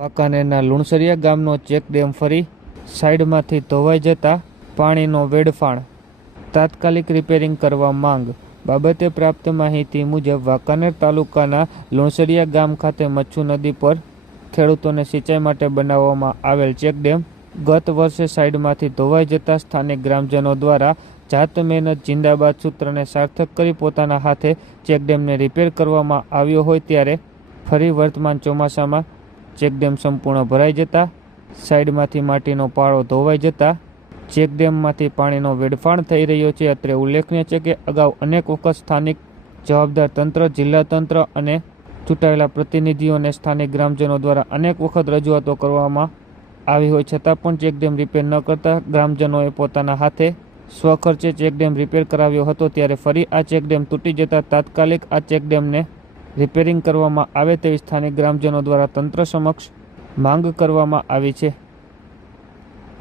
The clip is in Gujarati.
વાંકાનેરના લુણસરિયા ગામનો ચેક ડેમ ફરી સાઈડમાંથી ધોવાઈ જતા પાણીનો વેડફાણ. તાત્કાલિક રિપેરિંગ કરવા માંગ. બાબતે પ્રાપ્ત માહિતી મુજબ વાંકાનેર તાલુકાના લુણસરિયા ગામ ખાતે મચ્છુ નદી પર ખેડૂતોને સિંચાઈ માટે બનાવવામાં આવેલ ચેકડેમ ગત વર્ષે સાઈડમાંથી ધોવાઈ જતા સ્થાનિક ગ્રામજનો દ્વારા જાત મહેનત જિંદાબાદ સૂત્રને સાર્થક કરી પોતાના હાથે ચેકડેમને રિપેર કરવામાં આવ્યો હોય ત્યારે ફરી વર્તમાન ચોમાસામાં ચેકડેમ સંપૂર્ણ ભરાઈ જતા, સાઈડમાંથી માટીનો પાળો ધોવાઈ જતા, ચેકડેમમાંથી પાણીનો વેડફાણ થઈ રહ્યો છે. અત્રે ઉલ્લેખનીય છે કે અગાઉ અનેક વખત સ્થાનિક જવાબદાર તંત્ર, જિલ્લા તંત્ર અને ચૂંટાયેલા પ્રતિનિધિઓ અને સ્થાનિક ગ્રામજનો દ્વારા અનેક વખત રજૂઆતો કરવામાં આવી હોય છતાં પણ ચેકડેમ રિપેર ન કરતા ગ્રામજનોએ પોતાના હાથે સ્વખર્ચે ચેકડેમ રિપેર કરાવ્યો હતો. ત્યારે ફરી આ ચેકડેમ તૂટી જતા તાત્કાલિક આ ચેકડેમને રિપેરિંગ કરવામાં આવે તેવી સ્થાનિક ગ્રામજનો દ્વારા તંત્ર સમક્ષ માંગ કરવામાં આવી છે.